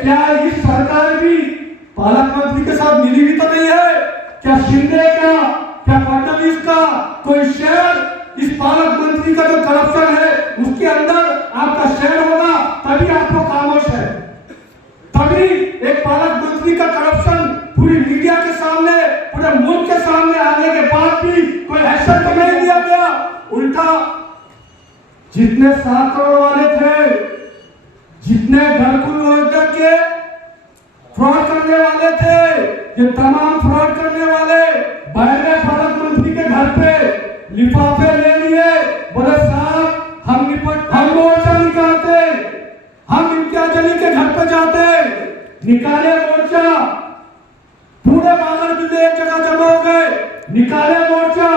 क्या इस सरकार भी पालक मंत्री के साथ मिली हुई तो नहीं है? क्या शिंदे का, क्या फडणवीस का कोई शेयर इस पालक मंत्री का जो करप्शन है उसके अंदर आपका शेयर होगा, तभी आप लोग खामोश है। तभी एक पालक मंत्री का करप्शन पूरी मीडिया के सामने, पूरे मुल्क के सामने आने के बाद भी कोई एक्शन तो नहीं लिया गया। उल्टा जितने 7 करोड़ वाले थे, जितने घरकुल योजना के फ्रॉड करने वाले थे, ये तमाम फ्रॉड करने वाले बहरे पालक मंत्री के घर पे लिफाफे ले लिए, बोले साहब हम मोर्चा निकालते, हम इम्तियाज अली के घर पे जाते, निकाले मोर्चा, पूरे बागर जिले एक जगह जमा हो गए, निकाले मोर्चा,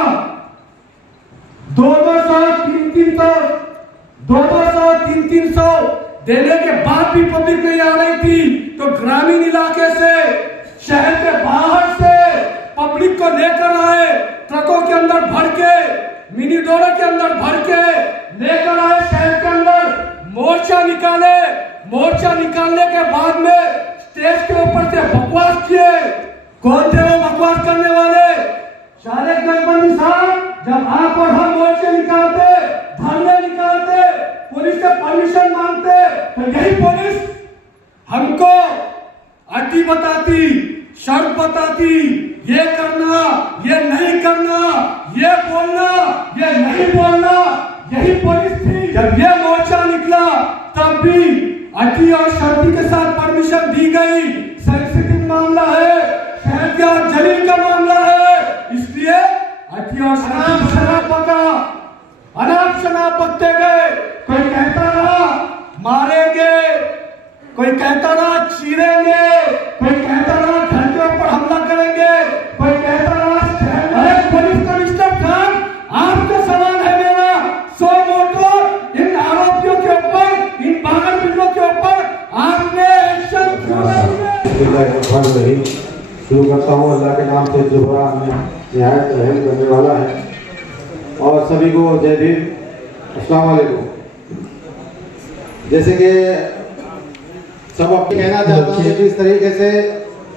200-300 देने के बाद भी पब्लिक नहीं आ रही थी, तो ग्रामीण इलाके से, शहर के बाहर से पब्लिक को लेकर आए, ट्रकों के अंदर भर के, मिनी डोरे के अंदर भर के लेकर आए शहर के अंदर, मोर्चा निकाले। मोर्चा निकालने के बाद में स्टेज के ऊपर से बकवास किए। कौन थे वो बकवास करने वाले? सारे गठबंधन साहब, जब आप और हम मोर्चे निकालते, धरने निकालते, पुलिस से परमिशन मांगते, तो यही पुलिस हमको अड्डी बताती, शर्त बताती, ये करना, ये नहीं करना, ये बोलना, ये नहीं बोलना, यही पुलिस थी। जब ये मोर्चा निकला तब भी अड्डी और शर्ती के साथ परमिशन दी गई। सेंसिटिव मामला है, शहर जलील का मामला है, इसलिए अड्डी और अनाप शनाप पकते गए। कोई कहता रहा मारेंगे, कोई कहता रहा चीरेंगे, कोई कहता रहा घर के ऊपर हमला करेंगे, कोई कहता रहा पुलिस कमिश्नर खान आपका सवाल है मेरा, 100 मोटो इन आरोपियों के ऊपर, इन पागल बिल्लों के ऊपर आपने एक्शन क्यों नहीं? शुरू करता हूँ अल्लाह के नाम से जो बड़ा हमें निहायत रहम करने वाला है, और सभी को जय भीम, अस्सलाम वालेकुम। जैसे कि सब अब कहना चाहता हूँ कि जिस तरीके से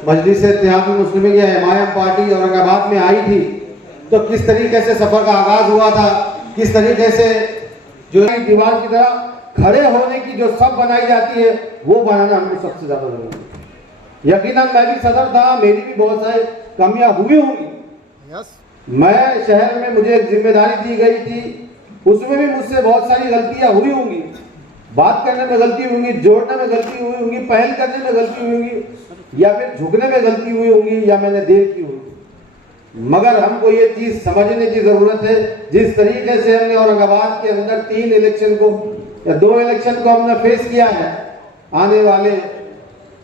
मजलिस इत्तेहादुल मुस्लिमीन या एमआईएम पार्टी औरंगाबाद में आई थी, तो किस तरीके से सफर का आगाज हुआ था, किस तरीके से जो दीवार की तरह खड़े होने की जो सब बनाई जाती है वो बनाना हमको सबसे ज्यादा जरूरी है। यकीनन मैं भी सदर था, मेरी भी बहुत सारी कमियां हुई होंगी। मैं शहर में मुझे एक जिम्मेदारी दी गई थी, उसमें भी मुझसे बहुत सारी गलतियां हुई होंगी। बात करने में गलती होंगी, जोड़ने में गलती हुई होंगी, पहल करने में गलती हुई होंगी, या फिर झुकने में गलती हुई होगी, या मैंने देर की होगी। मगर हमको ये चीज समझने की जरूरत है, जिस तरीके से हमने औरंगाबाद के अंदर 3 इलेक्शन को या 2 इलेक्शन को हमने फेस किया है, आने वाले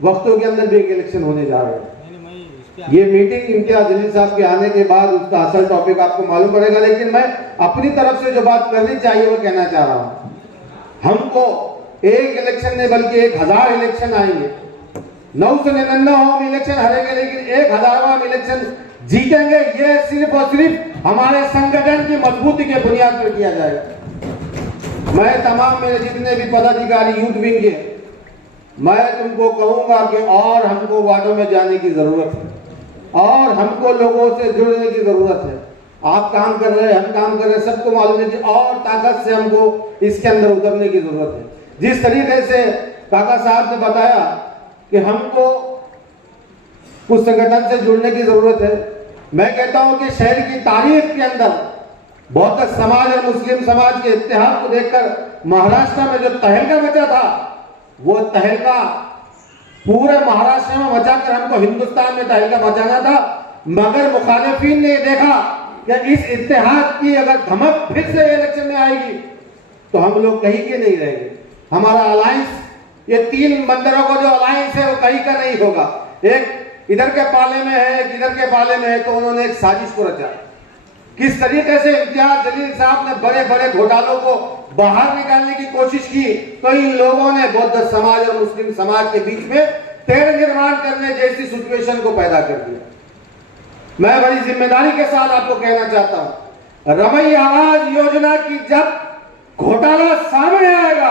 वक्तों के अंदर भी एक इलेक्शन होने जा रहा है। ये मीटिंग इम्तियाज अली साहब के आने के बाद उसका असल टॉपिक आपको मालूम पड़ेगा, लेकिन मैं अपनी तरफ से जो बात करनी चाहिए वो कहना चाह रहा हूँ। हमको एक इलेक्शन नहीं बल्कि 1000 इलेक्शन आएंगे, 999 हम इलेक्शन हारेंगे, लेकिन 1000वां इलेक्शन जीतेंगे। ये सिर्फ और सिर्फ हमारे संगठन की मजबूती के बुनियाद पर किया जाएगा। मैं तमाम मेरे जितने भी पदाधिकारी यूथ विंग के, मैं तुमको कहूंगा कि और हमको वार्डों में जाने की जरूरत है, और हमको लोगों से जुड़ने की जरूरत है। आप काम कर रहे हैं, हम काम कर रहे हैं, सबको मालूम है कि और ताकत से हमको इसके अंदर उतरने की जरूरत है। जिस तरीके से काका साहब ने बताया कि हमको कुछ संगठन से जुड़ने की जरूरत है, मैं कहता हूं कि शहर की तारीख के अंदर बौद्ध समाज और मुस्लिम समाज के इत्तेहाद को देखकर महाराष्ट्र में जो तहलका मचा था, वो तहलका पूरे महाराष्ट्र में मचाकर हमको हिंदुस्तान में तहलका मचाना था। मगर मुखालिफिन ने देखा कि इस इत्तेहाद की अगर धमक फिर से इलेक्शन में आएगी तो हम लोग कहीं के नहीं रहेंगे। हमारा अलायंस, ये 3 बंदरों का जो अलायंस है वो कहीं का नहीं होगा। एक इधर के पाले में है, एक इधर के पाले में है, तो उन्होंने एक साजिश को रचा। किस तरीके से इम्तियाज जलील साहब ने बड़े बड़े घोटालों को बाहर निकालने की कोशिश की, तो इन लोगों ने बौद्ध समाज और मुस्लिम समाज के बीच में तेढ़ निर्माण करने जैसी सिचुएशन को पैदा कर दिया। मैं बड़ी जिम्मेदारी के साथ आपको कहना चाहता हूं, रमई आवाज योजना की जब घोटाला सामने आएगा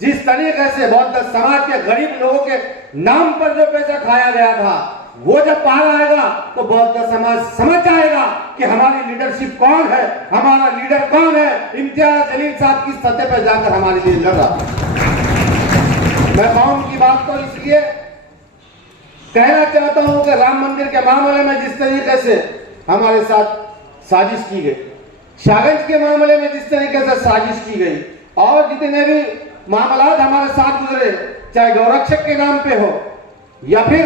जिस तरीके से बौद्ध समाज के गरीब लोगों के नाम पर जो पैसा खाया गया था, वो जब बाहर आएगा तो बौद्ध समाज समझ जाएगा कि हमारी लीडरशिप कौन है, हमारा लीडर कौन है। इम्तियाज जलील साहब की सतह पर जाकर हमारे लिए लड़ रहा। मैं कौम की बात तो इसलिए कहना चाहता हूं कि राम मंदिर के मामले में जिस तरीके से हमारे साथ साजिश की गई, शाहगंज के मामले में जिस तरीके से साजिश की गई, और जितने भी मामलात हमारे साथ गुजरे, चाहे गौरक्षक के नाम पे हो, या फिर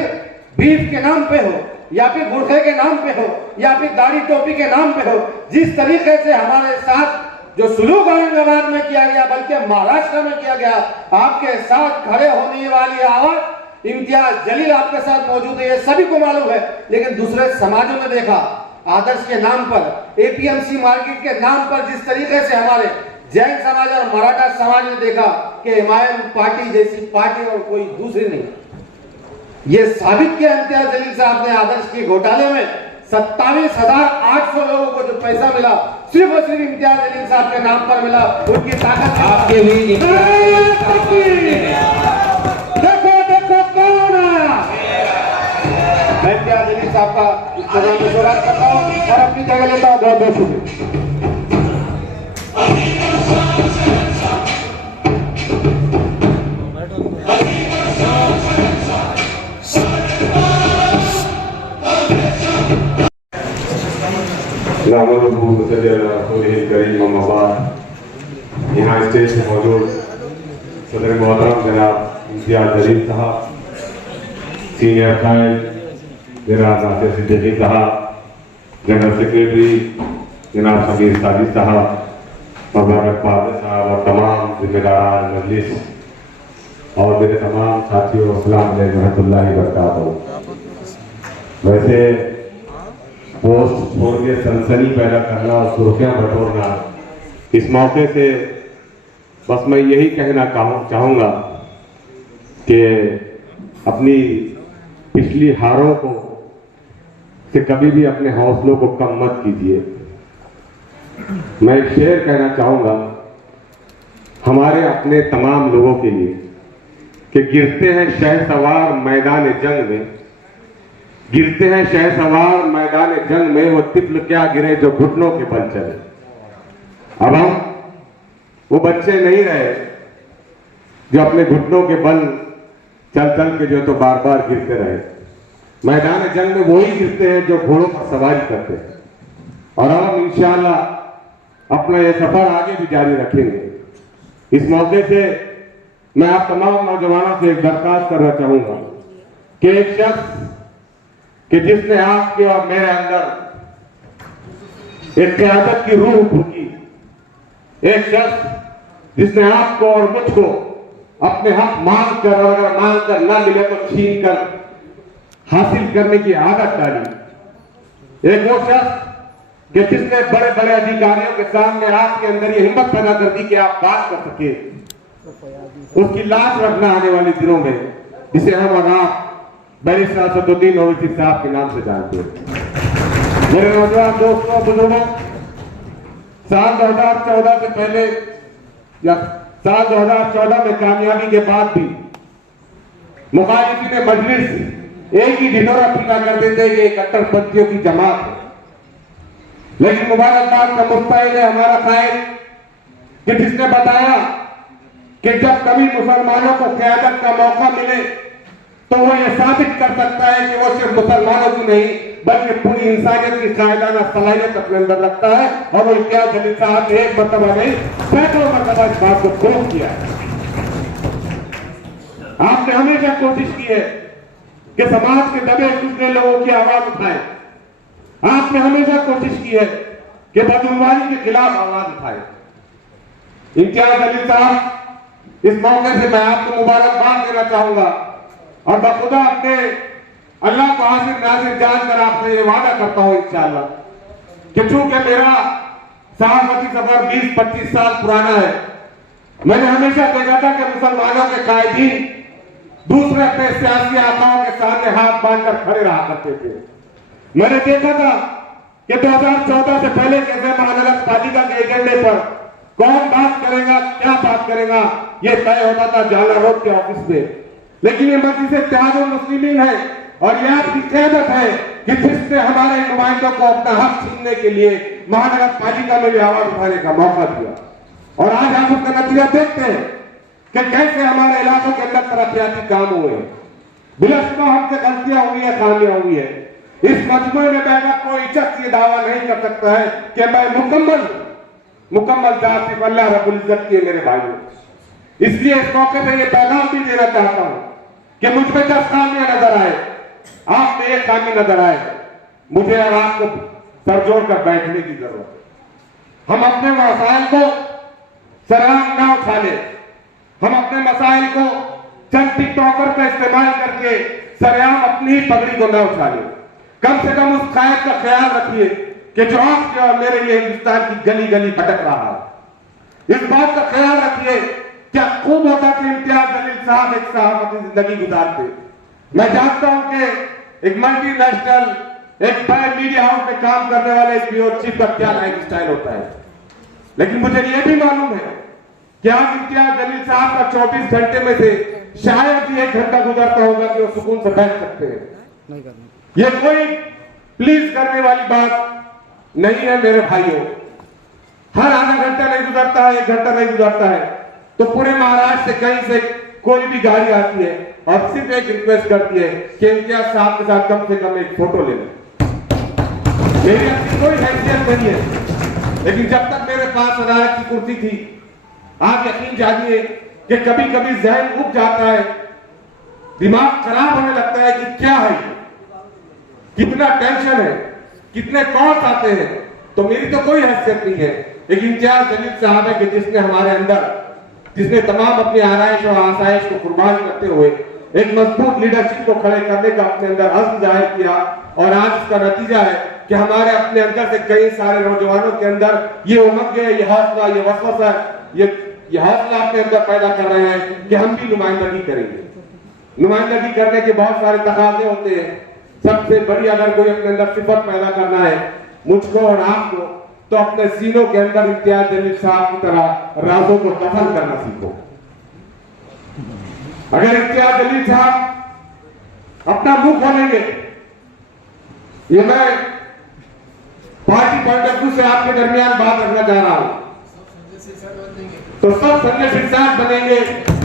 बीफ के नाम पे हो, या फिर गुरखे के नाम पे हो, या फिर दाढ़ी टोपी के नाम पे हो, जिस तरीके से हमारे साथ जो सुलूक औरंगाबाद में किया गया, बल्कि महाराष्ट्र में किया गया, आपके साथ खड़े होने वाली आवाज इम्तियाज जलील आपके साथ मौजूद है, ये सभी को मालूम है। लेकिन दूसरे समाजों ने देखा, आदर्श के नाम पर, एपीएमसी मार्केट के नाम पर जिस तरीके से हमारे जैन समाज और मराठा समाज ने देखा कि हिमायन पार्टी जैसी पार्टी और कोई दूसरी नहीं, ये साबित किया इम्तियाज जलील साहब ने आदर्श के घोटाले में 27,800 लोगों को जो पैसा मिला, सिर्फ और सिर्फ इम्तियाज जलील साहब के नाम पर मिला। उनकी ताकत आपके भी देखो देखो कौन आया। मैं इम्तियाज जलील साहब का इस प्रोग्राम में स्वागत करता हूँ और अपनी जगह लेता हूँ। बहुत बहुत शुक्रिया। यहाँ स्टेज पर मौजूद सदर मोहतरम जनाब इम्तियाज जलील साहब, सीनियर कायद जनाब नासिर सिद्दीकी साहब, जनरल सेक्रेटरी जनाब समीर साजिद साहब, मुबारक फादर साहब और तमाम जिम्मेदारान मजलिस और मेरे तमाम साथियों, अस्सलाम वालेकुम रहमतुल्लाहि व बरकातहू। वैसे पोस्ट छोड़ के सनसनी पैदा करना और सुर्खियां बटोरना, इस मौके से बस मैं यही कहना चाहूँगा कि अपनी पिछली हारों को से कभी भी अपने हौसलों को कम मत कीजिए। मैं एक शेर कहना चाहूँगा हमारे अपने तमाम लोगों के लिए कि गिरते हैं शहसवार मैदान जंग में, गिरते हैं शहसवार मैदान जंग में, वो तिफल क्या गिरे जो घुटनों के बल चले। अब हम वो बच्चे नहीं रहे जो अपने घुटनों के बल चल चल के जो तो बार बार गिरते रहे। मैदान जंग में वही गिरते हैं जो घोड़ों पर सवारी करते हैं। और हम इंशाअल्लाह अपना ये सफर आगे भी जारी रखेंगे। इस मौके से मैं आप तमाम नौजवानों से एक दरखास्त करना चाहूंगा कि एक शख्स कि जिसने आपके और मेरे अंदर एक क़यादत की रूह फूकी, एक शख्स जिसने आपको और मुझको अपने हक मांग कर और अगर मांग कर ना मिले तो छीन कर हासिल करने की आदत डाली, एक वो शख्स कि जिसने बड़े बड़े अधिकारियों के सामने आपके अंदर ये हिम्मत पैदा कर दी कि आप बात कर सके, उसकी लाश रखना आने वाले दिनों में, जिसे हम और आप बैरिस्टर असदुद्दीन ओवैसी साहब के नाम से जानते हैं। मेरे नौजवान दोस्तों, बुजुर्गों, साल 2014 से पहले या साल 2014 में कामयाबी के बाद भी मुखालिफिन मजलिस एक ही ढिंढोरा पीटा करते थे कि कट्टरपंथियों की जमात है। लेकिन मुबारकबाद का मुस्तहिद है हमारा कायद कि जिसने बताया कि जब कभी मुसलमानों को क़यादत का मौका मिले तो वो ये साबित कर सकता है कि वो सिर्फ मुसलमानों की नहीं बल्कि पूरी इंसानियत की कायदाना सलाहियत अपने अंदर रखता है। और वो इम्तियाज जलील साहब ने एक मरतबा नहीं, सैकड़ों मरतबा इस बात को प्रूव किया है। आपने हमेशा कोशिश की है कि समाज के दबे कुचले लोगों की आवाज उठाए। आपने हमेशा कोशिश की है कि बदउनवानी के खिलाफ आवाज उठाए। इम्तियाज जलील साहब, इस मौके से मैं आपको मुबारकबाद देना चाहूंगा और बखुदा अपने अल्लाह को हाजिर नाजिर जानकर आपसे ये वादा करता हूं इंशाअल्लाह कि चूंकि मेरा सहाफती सफर 20-25 साल पुराना है, मैंने हमेशा देखा था कि मुसलमानों के कायदीन दूसरे अपने सियासी आकाओं के सामने हाथ बांधकर खड़े रहा करते थे। मैंने देखा था कि 2014 से पहले कैसे महानगर पालिका के एजेंडे पर कौन बात करेगा, क्या बात करेगा, ये तय होता था जाला रोड के ऑफिस में। लेकिन ये मजलिस इत्तेहादुल मुस्लिमीन है और ये आपकी क़यादत है कि जिसने हमारे नुमाइंदों को अपना हक छीनने के लिए महानगर पालिका में भी आवाज उठाने का मौका दिया। और आज हम उसका नतीजा देखते हैं कि कैसे हमारे इलाकों के अंदर तरक्याती काम हुए। बिलाशुबा हमसे गलतियां हुई है, खामियां हुई है। इस मजमुए में बैठा कोई शख्स ये दावा नहीं कर सकता है कि मैं मुकम्मल जात सिर्फ अल्लाह रब्बुल इज्जत की है मेरे भाइयों। इसलिए इस मौके पे ये पैगाम भी देना चाहता हूं कि मुझ में 10 खामियां नजर आए, आप में एक खामी नजर आए, मुझे और आपको सर जोड़ कर बैठने की जरूरत है। हम अपने मसाइल को सराहना ना उठा ले, हम अपने मसाइल को चंद टिकटॉकर का इस्तेमाल करके सरेआम अपनी ही पगड़ी को ना उठा ले। कम से कम उस कायद का ख्याल रखिए कि जो आपके और मेरे लिए हिंदुस्तान की गली गली भटक रहा है। इस बात का ख्याल रखिए क्या खूब होता कि इम्तियाज जलील साहब एक सहाफती जिंदगी गुजारते। मैं जानता हूं कि एक मल्टीनेशनल एक बड़े मीडिया हाउस में काम करने वाले एक ब्यूरो चीफ का क्या लाइफ स्टाइल होता है, लेकिन मुझे यह भी मालूम है कि आज इम्तियाज जलील साहब का 24 घंटे में से शायद ही 1 घंटा गुजरता होगा कि वो सुकून से बैठ सकते हैं। ये कोई प्लीज करने वाली बात नहीं है मेरे भाइयों। हर आधा घंटा नहीं गुजरता है, 1 घंटा नहीं गुजरता है तो पूरे महाराष्ट्र से कहीं से कोई भी गाड़ी आती है और सिर्फ एक रिक्वेस्ट करती है कि इम्तियाज साहब के साथ कम से कम एक फोटो ले लें। मेरी अपनी कोई हैसियत नहीं है, लेकिन जब तक मेरे पास अदालत की कुर्सी थी, आप यकीन जानिए कि कभी कभी जहन उब जाता है, दिमाग खराब होने लगता है कि क्या है, कितना टेंशन है, कितने कॉल्स आते हैं। तो मेरी तो कोई हैसियत नहीं है, लेकिन इम्तियाज जलील साहब है कि जिसने तमाम अपनी आराइश और आसाइश को कुर्बान करते हुए एक मजबूत लीडरशिप को खड़े करने का अपने अंदर अज़्म जाहिर किया। और आज इसका नतीजा है कि हमारे अपने अंदर से कई सारे नौजवानों के अंदर ये उमंग है, ये हौसला, ये वसवसा, ये हौसला अपने अंदर पैदा कर रहे हैं कि हम भी नुमाइंदगी करेंगे। नुमाइंदगी करने के बहुत सारे तकाजे होते हैं। सबसे बड़ी अगर कोई अपने अंदर सिफत पैदा करना है मुझको और आपको, तो अपने सीनों के अंदर इम्तियाज जलील साहब की तरह राजों को दफन करना सीखो। अगर इम्तियाज जलील साहब अपना मुंह खोलेंगे, ये मैं पार्टी पॉइंट ऑफ व्यू से आपके दरमियान बात रखना चाह रहा हूं, तो सब संजय सिंह साहब बनेंगे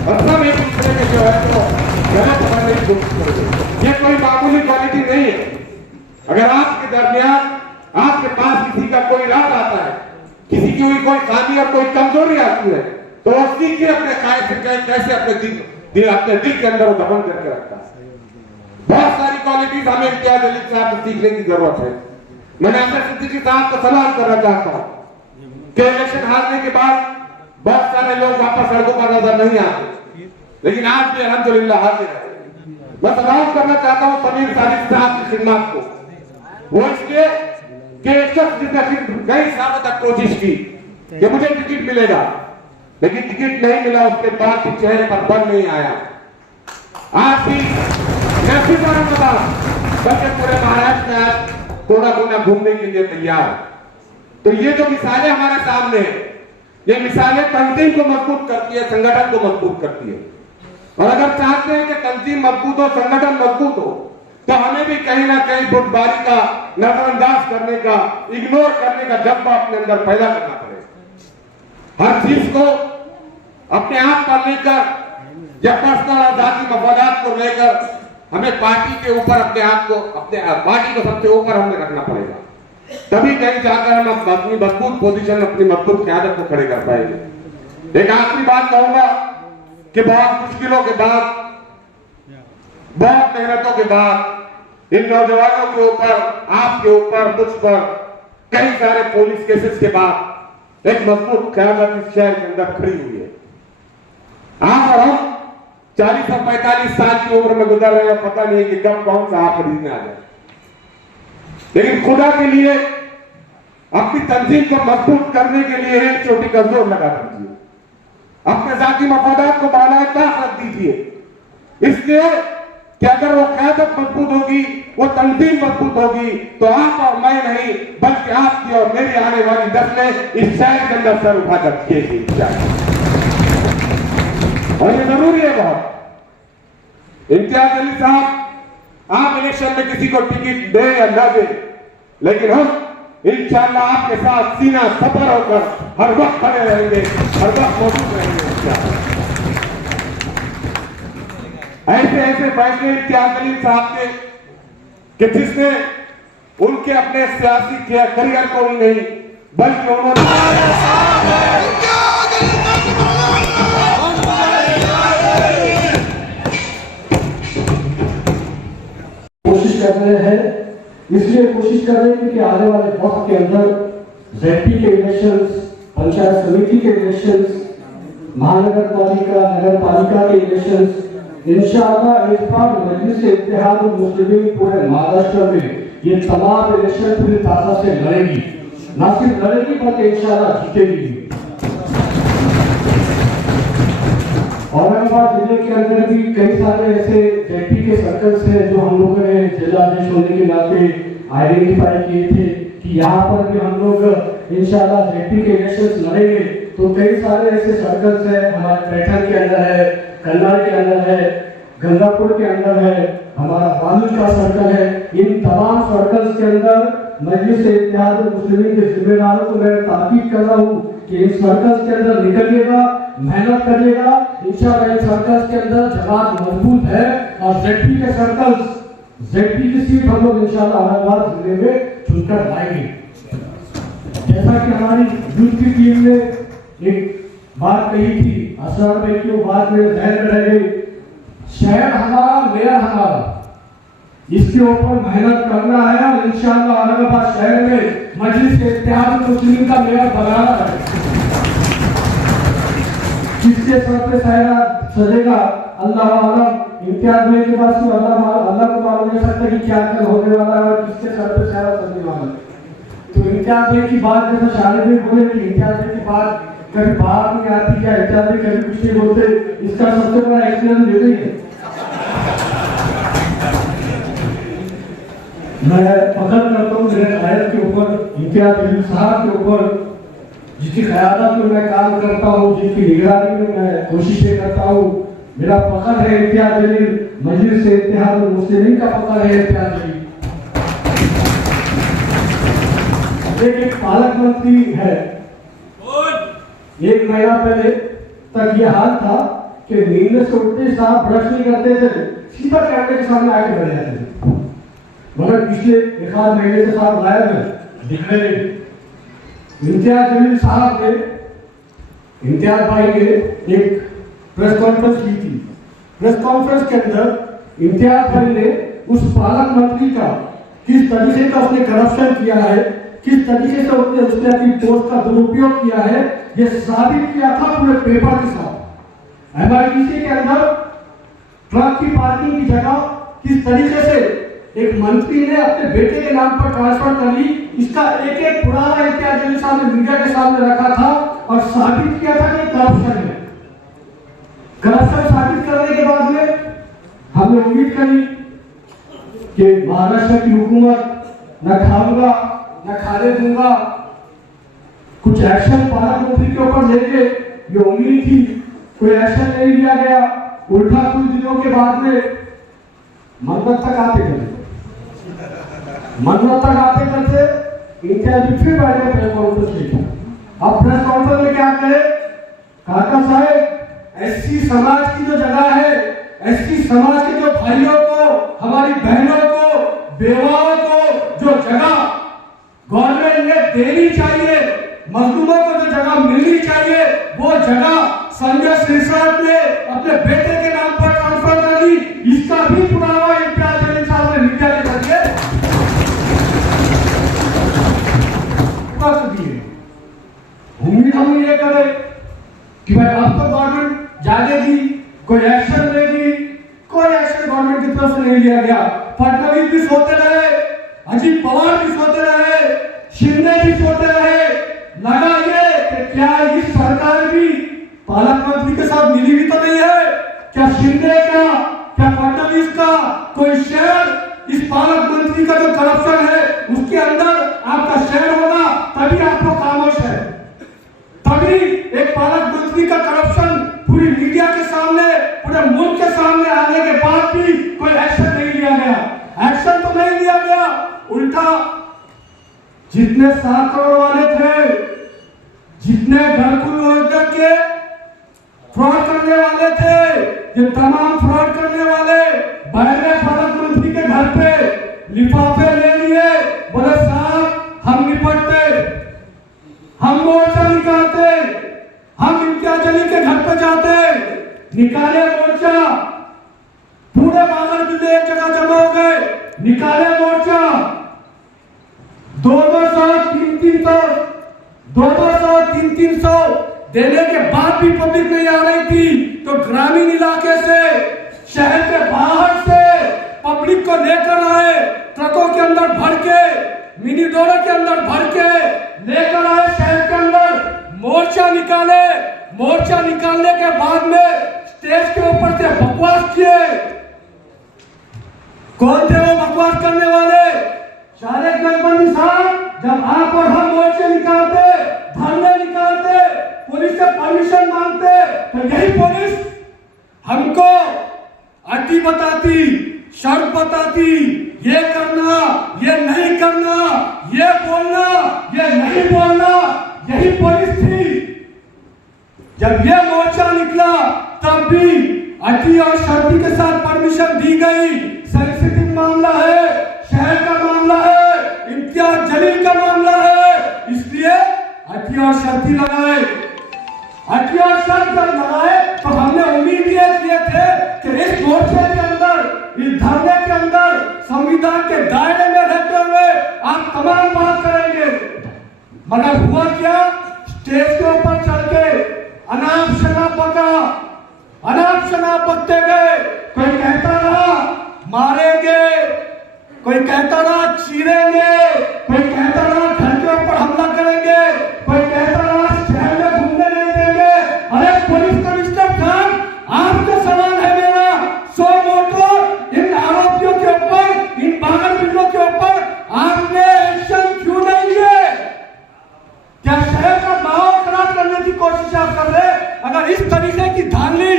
और सब एक दूसरे में जो है तो गलत पकड़ने की कोशिश करेंगे। ये कोई मामूली क्वालिटी नहीं है। अगर आपके दरमियान आपके पास किसी का कोई राज आता है, किसी की हुई कोई खामी और कोई कमजोरी आती है, तो उसकी के अपने कायद से कैसे अपने दिल के अंदर दफन करके रखता है। बहुत सारी क्वालिटीज हमें इम्तियाज जलील साहब से सीखने की जरूरत है। मैंने असद सिद्दीकी साहब को सलाम करना चाहता हूं कि इलेक्शन हारने के बाद बहुत सारे लोग वापस सड़कों पर नजर नहीं आते, लेकिन आज भी अल्हम्दुलिल्लाह हाजिर है। मैं सलाम करना चाहता हूं समीर सारिक साहब की खिदमत को, वो इसलिए कि एक शख्स जिसने कई सालों तक कोशिश की कि मुझे टिकट मिलेगा, लेकिन टिकट नहीं मिला, उसके बाद भी चेहरे पर बल नहीं आया। आज भी बल्कि पूरे महाराष्ट्र में आज कोना कोना घूमने के लिए तैयार। तो ये जो मिसालें हमारे सामने हैं, ये मिसालें तंजीम को मजबूत करती है, संगठन को मजबूत करती है। और अगर चाहते हैं कि तंजीम मजबूत हो, संगठन मजबूत हो, तो हमें भी कहीं ना कहीं बुटबारी का, नजरअंदाज करने का, इग्नोर करने का जज्बा अपने अंदर पैदा करना पड़ेगा। हर चीज को अपने आप पर लेकर या पर्सनल और जाती मफादात को लेकर हमें पार्टी के ऊपर अपने आप को, अपने पार्टी को सबसे ऊपर हमें रखना पड़ेगा, तभी कहीं जाकर हम अपनी मजबूत पोजीशन, अपनी मजबूत क़यादत को खड़े कर पाएंगे। एक आखिरी बात कहूंगा कि बहुत मुश्किलों के बाद, बहुत मेहनतों के बाद, इन नौजवानों के ऊपर, आपके ऊपर, मुझ पर कई सारे पुलिस केसेस के बाद एक मजबूत क़यादत इस शहर के अंदर खड़ी हुई है। आप और हम 40 और 45 साल की उम्र में गुजर रहे हैं, पता नहीं है कि कब कौन सा आप खरीदने आ जाए, लेकिन खुदा के लिए अपनी तंजीम को मजबूत करने के लिए एक चोटी का जोर लगा दीजिए, अपने जाती मफादात को बालाए ताक रख दीजिए। इसलिए कि अगर वो क़यादत मजबूत होगी, वो तंजीम मजबूत होगी, तो आप और मैं नहीं बल्कि आपकी और मेरी आने वाली नस्लें इस शहर के अंदर सर उठाकर खींचेगी। और ये जरूरी है बहुत। इम्तियाज अली साहब आप इलेक्शन में किसी को टिकट दे या ना दे, लेकिन हम इंशाअल्लाह आपके साथ सीना सफर होकर हर वक्त खड़े रहेंगे, हर वक्त मौजूद रहेंगे। ऐसे ऐसे फैसले इम्तियाज अली साहब के कि जिसने उनके अपने सियासी करियर को नहीं बल्कि उन्होंने कोशिश कर रहे हैं, इसलिए कोशिश कर रहे हैं कि आने वाले वक्त के अंदर जेपी के इलेक्शंस, पंचायत समिति के इलेक्शंस, महानगर पालिका, नगर पालिका के इलेक्शंस इंशाअल्लाह इस बार मजलिस इत्तेहाद मुस्लिमीन पूरे महाराष्ट्र में ये तमाम इलेक्शन पूरी ताकत से लड़ेगी, न सिर्फ लड़ेगी बल्कि इंशाअल्लाह जीतेगी। औरंगाबाद जिले के अंदर भी कई सारे ऐसे जेपी के सर्कल्स हैं जो हम लोगों ने जिलाधीश होने के नाते आइडेंटिफाई किए थे कि यहाँ पर भी हम लोग इंशाअल्लाह जेपी के इलेक्शंस लड़ेंगे। तो कई सारे ऐसे सर्कल्स हैं, हमारे पैठन के अंदर है, कन्नड़ के अंदर है, गंगापुर के अंदर है, हमारा बालूच का सर्कल है। इन तमाम सर्कल्स के अंदर मजलिस इत्तेहाद मुस्लिमीन के जिम्मेदारों को मैं ताकीद कर रहा हूँ कि इन सर्कल्स के अंदर निकलिएगा, मेहनत करिएगा। इंशाअल्लाह इन सर्कल्स के अंदर जमात मजबूत है और जेपी के सर्कल्स, जेपी की सीट हम लोग इंशाअल्लाह औरंगाबाद जिले में चुनकर लाएंगे। जैसा कि हमारी यूथ की टीम ने एक बात कही थी, असर में क्यों बात मेरे ध्यान में रह गई, शहर हमारा, मेयर हमारा, इसके ऊपर मेहनत करना है और इंशाअल्लाह औरंगाबाद शहर में मजलिस इत्तेहाद मुस्लिमीन का मेयर बनाना है। किसके सर पे सहरा सजेगा अल्लाह आलम, इम्तियाज में के बाद अल्लाह को मालूम नहीं सकता कि क्या क्या होने वाला है और किसके सर पे सहरा सजने वाला है। तो इम्तियाज की बात जैसे शादी में बोले कि इम्तियाज की बात कभी बाहर नहीं आती, क्या इम्तियाज कभी कुछ नहीं बोलते, इसका सबसे बड़ा एक्सपीरियंस दे है। मैं पकड़ करता हूँ मेरे कायद के ऊपर, इम्तियाज अली साहब के ऊपर, जिसकी क़यादत में मैं काम करता हूँ, जिसकी निगरानी में मैं कोशिशें करता हूँ। मेरा फख्र है इम्तियाज अली, मजलिस इत्तेहाद मुस्लिमीन का फख्र है इम्तियाज अली। एक पालक मंत्री है, एक महीना पहले तक ये हाल था कि नींद से उठते साहब ब्रश नहीं करते थे, सीधा कैमरे के सामने आके बैठ जाते थे। मगर पिछले एक आध महीने से साहब गायब है, दिख रहे नहीं। इम्तियाज अली साहब ने, इम्तियाज भाई ने एक प्रेस कॉन्फ्रेंस की थी। प्रेस कॉन्फ्रेंस के अंदर इम्तियाज भाई ने उस पालक मंत्री का किस तरीके का उसने करप्शन किया है, किस तरीके से उसने अपनी पोस्ट का दुरुपयोग किया है, ये साबित किया था पूरे पेपर के साथ। एमआईडीसी के अंदर ट्रक की पार्किंग की जगह किस तरीके से एक मंत्री ने अपने बेटे के नाम पर ट्रांसफर कर ली, इसका एक एक पुराना इम्तियाज अली साहब ने मीडिया के सामने रखा था और साबित किया था कि करप्शन है। करप्शन साबित करने के बाद में हमने उम्मीद करी कि महाराष्ट्र की हुकूमत न खाऊंगा न खाने दूंगा, कुछ एक्शन पालक मंत्री के ऊपर लेंगे, ये उम्मीद थी। कोई एक्शन नहीं लिया गया। उल्टा कुछ दिनों के बाद में मन्नत तक आते करते इम्तियाज फिर बैठे प्रेस कॉन्फ्रेंस में। अब प्रेस कॉन्फ्रेंस में क्या कहे, काका साहब एससी समाज की जो जगह है, एससी समाज के जो भाइयों को, हमारी बहनों को, बेवाओं को जो जगह गवर्नमेंट ने देनी चाहिए, मजदूरों को जो जगह मिलनी चाहिए, वो जगह संजय सिरसाट ने अपने बेटे के नाम पर ट्रांसफर कर दी। इसका भी पुरावा इम्तियाज अली साहब ने मीडिया के जरिए दिए। उम्मीद हम ये करें कि भाई अब तो गवर्नमेंट जागेगी, कोई एक्शन लेगी। कोई एक्शन गवर्नमेंट की तरफ से नहीं लिया गया। फडणवीस भी सोते रहे, अजीत पवार भी सोते रहे, शिंदे भी सोते रहे। लगा ये कि क्या इस सरकार भी पालक मंत्री के साथ मिली हुई तो नहीं है? क्या शिंदे का, क्या फडणवीस का कोई शेयर इस पालक मंत्री का जो करप्शन है उसके अंदर आपका शेयर होगा, तभी आपको खामोश है। तभी एक पालक मंत्री का करप्शन पूरी मीडिया के सामने जितने 7 करोड़ वाले थे, जितने घरकुल योजना के फ्रॉड करने वाले थे, ये तमाम फ्रॉड करने वाले बहने पालक मंत्री के घर पे लिफाफे ले लिए, बोले साहब हम निपटते, हम मोर्चा निकालते, हम इम्तियाज जलील के घर पे जाते, निकाले मोर्चा, पूरे बागर जिले एक जगह जमा हो गए, निकाले मोर्चा, 200-300 देने के बाद भी पब्लिक नहीं आ रही थी, तो ग्रामीण इलाके से, शहर के बाहर से पब्लिक को लेकर आए, ट्रकों के अंदर भर के, मिनी डोरे के अंदर भर के लेकर आए शहर के अंदर, मोर्चा निकाले, मोर्चा निकालने के बाद में स्टेज के ऊपर से बकवास किए। कौन थे वो बकवास करने वाले? शारिक नकबंदी साहब, जब आप और हम मोर्चे निकालते, धरने निकालते, पुलिस से परमिशन मांगते, तो यही पुलिस हमको अड्डी बताती, शर्त बताती, ये करना, ये नहीं करना, ये बोलना, ये नहीं बोलना, यही पुलिस थी। जब ये मोर्चा निकला तब भी अड्डी और शर्ती के साथ परमिशन दी गई। सेंसिटिव मामला है, शहर का मामला है, इम्तियाज जलील का मामला है, इसलिए अड्डी और शर्ती लगाए। अड्डी और शर्त जब लगाए तो हमने उम्मीद ये किए थे कि इस मोर्चे के अंदर, इस धरने के अंदर संविधान के दायरे में रहते हुए आप तमाम बात करेंगे, मगर हुआ क्या? स्टेज के ऊपर चढ़ के अनाप शनाप बका, अनाप शनाप बकते गए। कोई कहता रहा मारेंगे, कोई कहता रहा चीरेंगे, कोई कहता रहा घर के ऊपर हमला करेंगे, कोई कहता रहा शहर में घूमने नहीं देंगे। अरे पुलिस कमिश्नर साहब, आपको सवाल है मेरा, सो मोटो इन आरोपियों के ऊपर, इन बागर बिल्लों के ऊपर आपने एक्शन क्यों नहीं लिए? क्या शहर का माहौल खराब करने की कोशिश आप कर रहे? अगर इस तरीके की धांधली,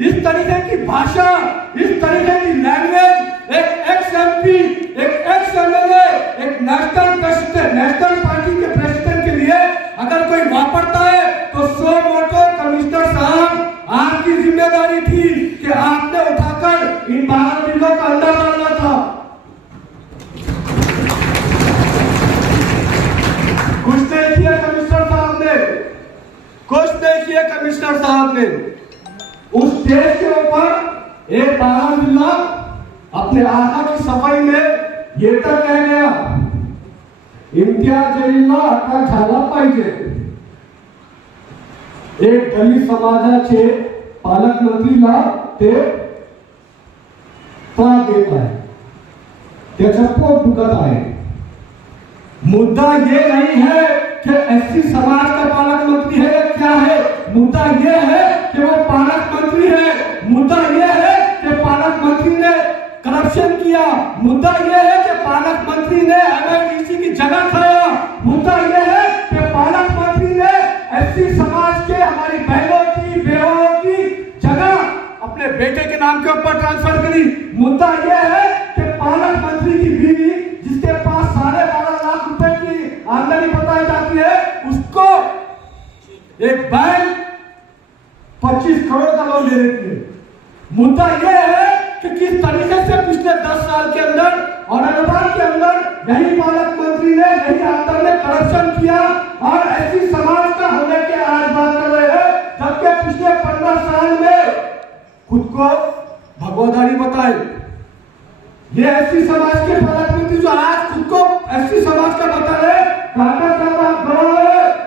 इस तरीके की भाषा, इस तरीके की लैंग्वेज एक एक्स एमपी, एक एक्स एमएलए, एक नेशनल प्रेसिडेंट, नेशनल पार्टी के प्रेसिडेंट के लिए अगर कोई वापरता है तो सो मोटो कमिश्नर साहब, आपकी जिम्मेदारी थी कि आपने उठाकर इन बाहर बिलों का अंदर डालना था। कुछ नहीं किया कमिश्नर साहब ने, कुछ नहीं किया कमिश्नर साहब ने। उस स्टेज के ऊपर एक बाहर बिल्ला अपने आका की सफाई में ये तक कह गया, इम्तियाज जलीलला अटक झाला पाहिजे। एक दलित समाजाचे पालकमंत्रीला ते त्रास देत आहे, त्याचं पोट दुखत आहे। मुद्दा ये नहीं है कि एससी समाज का पालक मंत्री है या क्या है, मुद्दा ये है कि वो पालक मंत्री है, मुद्दा ये है कि पालक मंत्री ने करप्शन किया, मुद्दा ये है कि पालक मंत्री ने एमआईडीसी की जगह खाया, मुद्दा ये है कि पालक मंत्री ने एससी समाज के हमारी बहनों की, बेवाओं की जगह अपने बेटे के नाम के ऊपर ट्रांसफर करी। मुद्दा ये है कि पालक मंत्री की बीवी, जिसके पास 12.5 लाख रुपए की आमदनी बताई जाती है, उसको एक बैंक 25 करोड़ का लोन दे देती है। मुद्दा यह है कि किस तरीके से पिछले 10 साल के अंदर औरंगाबाद के अंदर यही पालक मंत्री ने, यही आमदार ने करप्शन किया और ऐसी समाज का होने के आज बात कर रहे हैं, जबकि पिछले 15 साल में खुद को भगवाधारी बताए। ये ऐसी समाज के पालक मंत्री जो आज खुद को ऐसी समाज का बता रहे,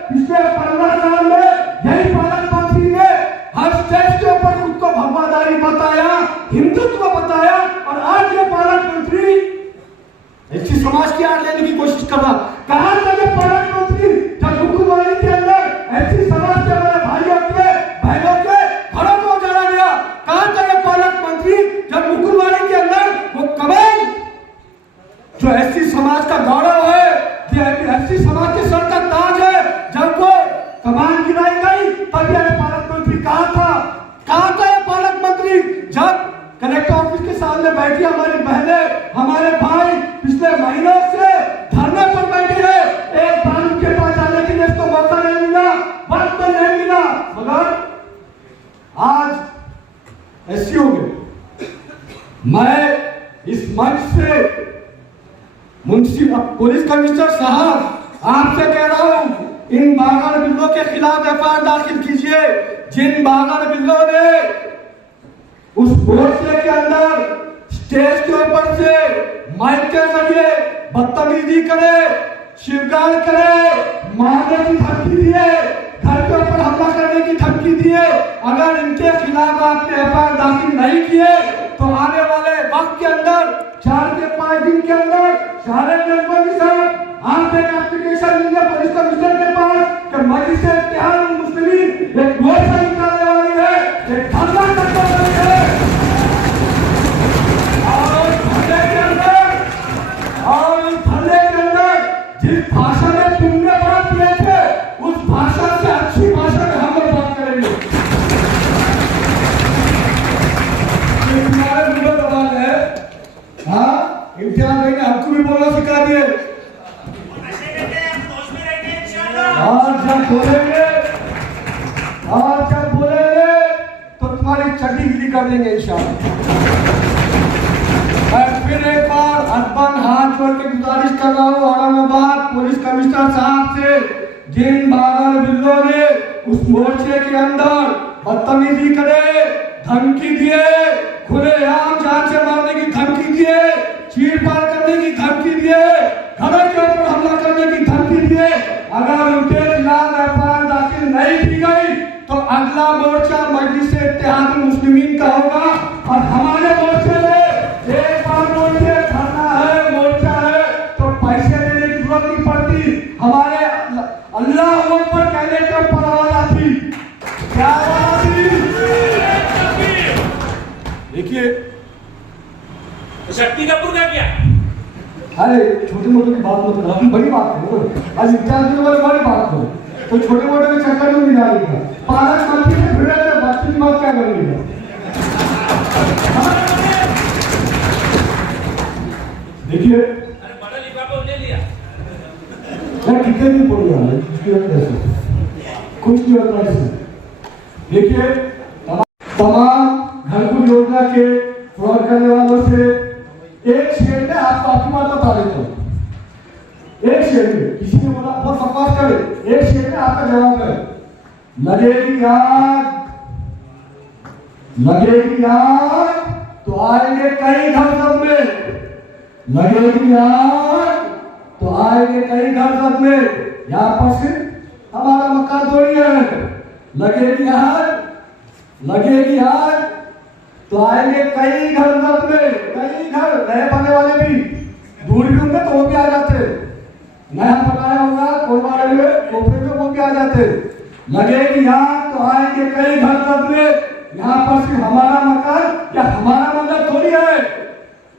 पिछले 15 साल में यही पालक मंत्री ने हर स्टेज के ऊपर खुद को भगवाधारी बताया, हिंदुत्व बताया, और आज ये पालक मंत्री ऐसी समाज की आड़ लेने की कोशिश कर रहा। कहां था ये पालक मंत्री जब मुकुलवाड़ी के अंदर ऐसी समाज के हमारे भाइयों के, बहनों के घरों को उजाड़ा गया? कहां था ये पालक मंत्री जब मुकुलवाड़ी के अंदर वो कमान जो ऐसी समाज का गौरव है, ऐसी समाज के सर का ताज है, जब वो कमान गिराई गई तब ये पालक मंत्री कहां था? कहां था ये पालक मंत्री जब कलेक्टर ऑफिस के सामने बैठी हमारी बहनें, हमारे भाई पिछले महीनों से धरने पर बैठे हैं? ऐसी हो गई। मैं इस मंच से पुलिस कमिश्नर साहब आपसे कह रहा हूं, इन बागर बिल्लों के खिलाफ एफआईआर दाखिल कीजिए, जिन बागर बिल्लों ने उस मोर्चे के अंदर स्टेज के ऊपर से माइक के जरिए बदतमीजी करे, शिवगार करे, मारने की धमकी दिए, घर के ऊपर हमला करने की धमकी दिए। अगर इनके खिलाफ आपने एफआईआर दाखिल नहीं किए तो आने वाले वक्त के अंदर 4 से 5 दिन के अंदर सारे मेंबर के साथ आप एक एप्लीकेशन लेंगे पुलिस कमिश्नर के पास कि मजलिस-ए-इत्तेहाद-उल-मुस्लिमीन एक मोर्चा निकालने वाली है, एक धरना करने वाली है। और धरने के अंदर जिस भाषा में तुमने बात किए थे उस भाषा से अच्छी भाषा में हम लोग बात करेंगे। तुम्हारे मुंह में सवाल है, हाँ इम्तियाज भाई ने हमको भी बोलना सिखा दिए। आज जब बोलेंगे तो तुम्हारी चड्डी गिली कर देंगे इंशाअल्लाह। मैं फिर एक बार अदबन हाथ जोड़ के गुजारिश कर रहा हूँ औरंगाबाद पुलिस कमिश्नर साहब से, जिन बागर बिल्लों ने उस मोर्चे के अंदर बदतमीजी करे, धमकी दिए, खुलेआम जान से मारने की धमकी दिए, चीर-फाड़ करने की धमकी दिए, घरों के ऊपर हमला करने की धमकी दिए, अगर उनके खिलाफ एफआईआर दाखिल नहीं की गई तो अगला मोर्चा मजलिस-ए-इत्तेहाद-उल-मुस्लिमीन का होगा। और हमारे मोर्चे में एक बार मोर्चा है तो पैसे देने की जरूरत नहीं पड़ती। हमारे अल्लाह पर कहने का परवाना थी, क्या थी? देखिए शक्ति कपूर का क्या? अरे छोटे मोटे की बात मत करो, अपनी बड़ी बात करो। आज इम्तियाज वाली बड़ी बात करो, तो छोटे मोटे के चक्कर में नहीं डालेगा। पारस मंत्री से भिड़ रहे बातचीत बात क्या करेंगे? देखिए बड़ा लिफाफा ले लिया। मैं कितने दिन पढ़ गया कुछ नहीं होता इससे। देखिए तमाम घरकुल योजना के फ्रॉड करने वालों से एक शेर में आपको आपकी बात बता देता हूँ। एक शेर में किसी ने बोला बहुत बकवास करे, एक शेर में आपका जवाब है, लगेगी आग तो आएंगे कई घर सब में, लगेगी आग तो आएंगे कई घर सब में। यहाँ पर सिर्फ हमारा मकान थोड़ी है। लगेगी आग तो आएंगे कई घर सब में, कई घर नए बनने वाले भी दूर भी होंगे तो वो भी आ जाते, नया बनाया होगा कोई वाले में वो भी आ जाते। लगेगी आग तो आएंगे कई घर सब में। यहाँ पर सिर्फ हमारा मकान या हमारा मन्नत थोड़ी है।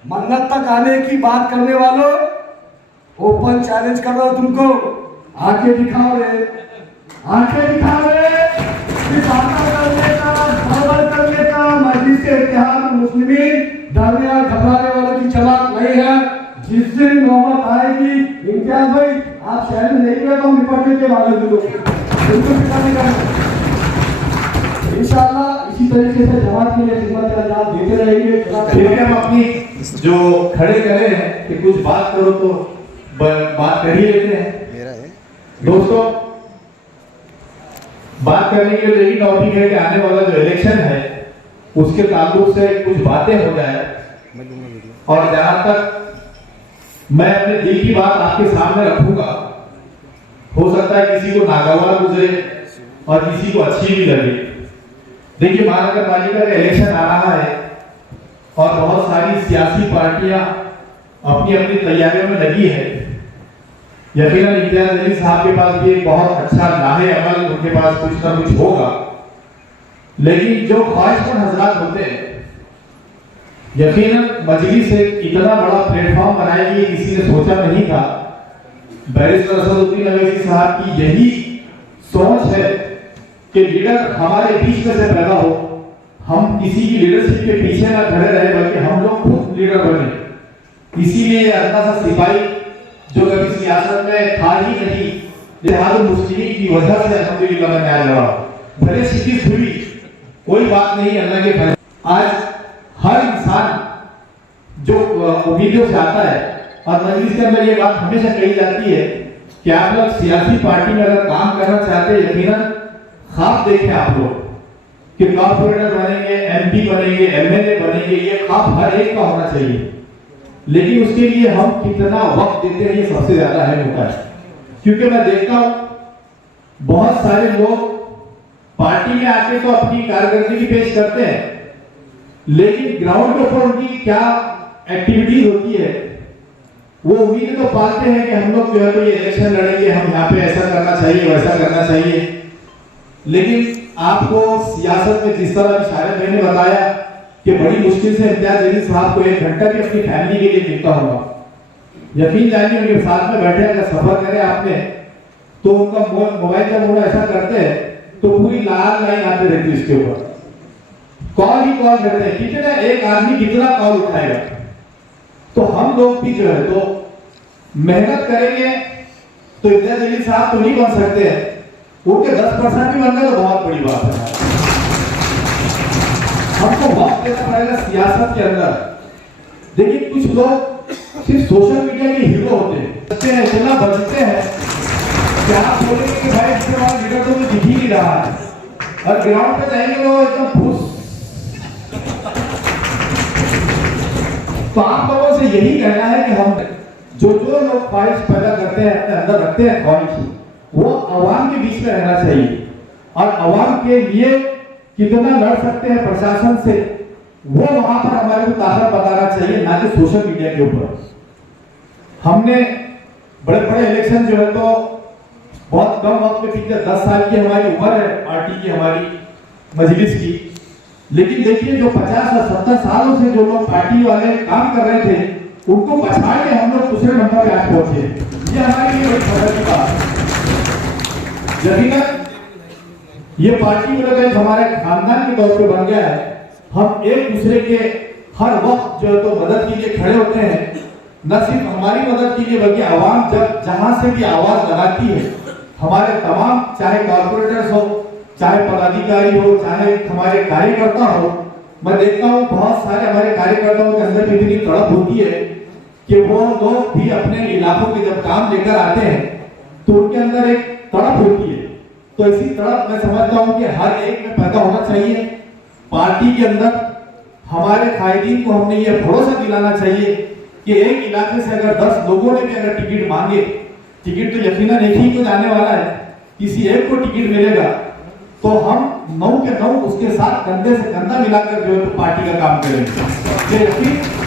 मन्नत तक आने की बात करने वालों, ओपन चैलेंज कर रहा हूं तुमको, आके दिखाओ रे, करने का मजलिस-ए-इत्तेहाद-उल-मुस्लिमीन डरने और घबराने वालों की जमात नहीं है। जिस दिन नौबत आएगी, इम्तियाज भाई आप शहर में नहीं गए तो हम निपटने के वाले लोग इंशाअल्लाह इसी तरीके से जमात के लिए खिदमत अंजाम देते रहेंगे। फिर हम अपनी जो खड़े करे हैं कि कुछ बात करो तो बात कर ही लेते हैं। दोस्तों बात करने के लिए यही टॉपिक है कि आने वाला जो इलेक्शन है उसके ताल्लुक से कुछ बातें हो जाए, और जहां तक मैं अपने दिल की बात आपके सामने रखूंगा, हो सकता है किसी को नागवार गुजरे और किसी को अच्छी भी लगे। देखिए महानगर पालिका का इलेक्शन आ रहा है और बहुत सारी सियासी पार्टियां अपनी अपनी तैयारियों में लगी है। यकीनन इम्तियाज अली साहब के पास भी एक बहुत अच्छा लाहे अमल, उनके पास कुछ ना कुछ होगा, लेकिन जो ख्वाहिशमंद हजरात होते हैं, यकीनन मजलिस एक इतना बड़ा प्लेटफॉर्म बनाएगी किसी ने सोचा नहीं था। बैरिस्टर असदुद्दीन अवैसी साहब की यही सोच है कि लीडर हमारे बीच में से पैदा हो, हम किसी की लीडरशिप के पीछे ना खड़े रहे बल्कि हम लोग खुद लीडर बने। इसीलिए ये अंधा सा सिपाही जो कभी सियासत में था ही नहीं, इत्तेहाद-उल-मुस्लिमीन की वजह से अल्हम्दुलिल्लाह मैं न्याय लड़ा, भले शिकस्त हुई कोई बात नहीं, अल्लाह के फैसले। आज हर इंसान जो उम्मीदों से आता है, और मजलिस के अंदर ये बात हमेशा कही जाती है कि आप लोग सियासी पार्टी में अगर काम करना चाहते हैं, यकीनन ख्वाब देखें आप लोग कि कॉर्पोरेटर बनेंगे, एमपी बनेंगे, एमएलए बनेंगे, ये ख्वाब हर एक का होना चाहिए। लेकिन उसके लिए हम कितना वक्त देते हैं, ये सबसे ज्यादा अहम होता है। क्योंकि मैं देखता हूं बहुत सारे लोग पार्टी में आके तो अपनी कारकर्दगी पेश करते हैं, लेकिन ग्राउंड के ऊपर उनकी क्या एक्टिविटीज होती है, वो उम्मीद तो पालते हैं कि हम लोग जो है तो ये इलेक्शन लड़ेंगे, हम यहाँ पे ऐसा करना चाहिए, वैसा करना चाहिए। लेकिन आपको सियासत में जिस तरह शायद मैंने बताया कि बड़ी मुश्किल से इम्तियाज जलील साहब को 1 घंटा भी अपनी फैमिली के लिए मिलता होगा। यकीन जानिए उनके साथ में बैठे अगर सफर करें आपने, तो उनका मोबाइल जब वो ऐसा करते हैं तो पूरी लाल लाइन आती रहती है उसके ऊपर, कॉल ही कॉल करते हैं। कितना एक आदमी कितना कॉल उठाएगा? तो हम लोग भी जो है तो मेहनत करेंगे तो इम्तियाज जलील साहब तो नहीं बन सकते हैं, उनके 10% भी बन गए तो बहुत बड़ी बात है। हमको वक्त देना पड़ेगा सियासत के अंदर। देखिए कुछ लोग सिर्फ सोशल मीडिया के हीरो होते हैं, इतना बचते हैं कि आप बोलेंगे कि भाई इसके बाद लीडर तो दिख ही नहीं रहा है, और ग्राउंड पे जाएंगे तो एकदम फूस। तो आप लोगों से यही कहना है कि हम जो लोग ख्वाहिश पैदा करते हैं, अपने अंदर रखते हैं ख्वाहिश, वो अवाम के बीच में रहना चाहिए, और अवाम के लिए कितना लड़ सकते हैं प्रशासन से, वो वहां पर हमारे को ताकत बताना चाहिए, ना कि सोशल मीडिया के ऊपर। हमने बड़े बड़े इलेक्शन जो है तो बहुत कम वक्त में, पिछले 10 साल की हमारी उम्र है पार्टी की, हमारी मजलिस की, लेकिन देखिए जो 50 और 70 सालों से जो लोग पार्टी वाले काम कर रहे थे, उनको पछाड़ के हम लोग दूसरे नंबर पे आज पहुंचे। ये हमारे लिए बड़ी खबर की बात है। यकीनन ये पार्टी में हमारे खानदान के तौर पे बन गया है। हम एक दूसरे के हर वक्त जो है तो मदद के लिए खड़े होते हैं, न सिर्फ हमारी मदद के लिए बल्कि आवाम जब जहां से भी आवाज लगाती है, हमारे तमाम चाहे कॉर्पोरेटर्स हो, चाहे पदाधिकारी हो, चाहे हमारे कार्यकर्ता हो, मैं देखता हूँ बहुत सारे हमारे कार्यकर्ताओं के अंदर भी इतनी तड़प होती है कि वो लोग भी अपने इलाकों के जब काम लेकर आते हैं तो उनके अंदर एक तड़प होती है। तो इसी तड़प मैं समझता हूँ कि हर एक में पैदा होना चाहिए। पार्टी के अंदर हमारे कायदीन को हमने ये भरोसा दिलाना चाहिए कि एक इलाके से अगर 10 लोगों ने भी अगर टिकट मांगे, टिकट तो यकीनन एक ही को जाने वाला है, किसी एक को टिकट मिलेगा, तो हम 9 के 9 उसके साथ कंधे से कंधा मिलाकर जो है तो पार्टी का काम करेंगे।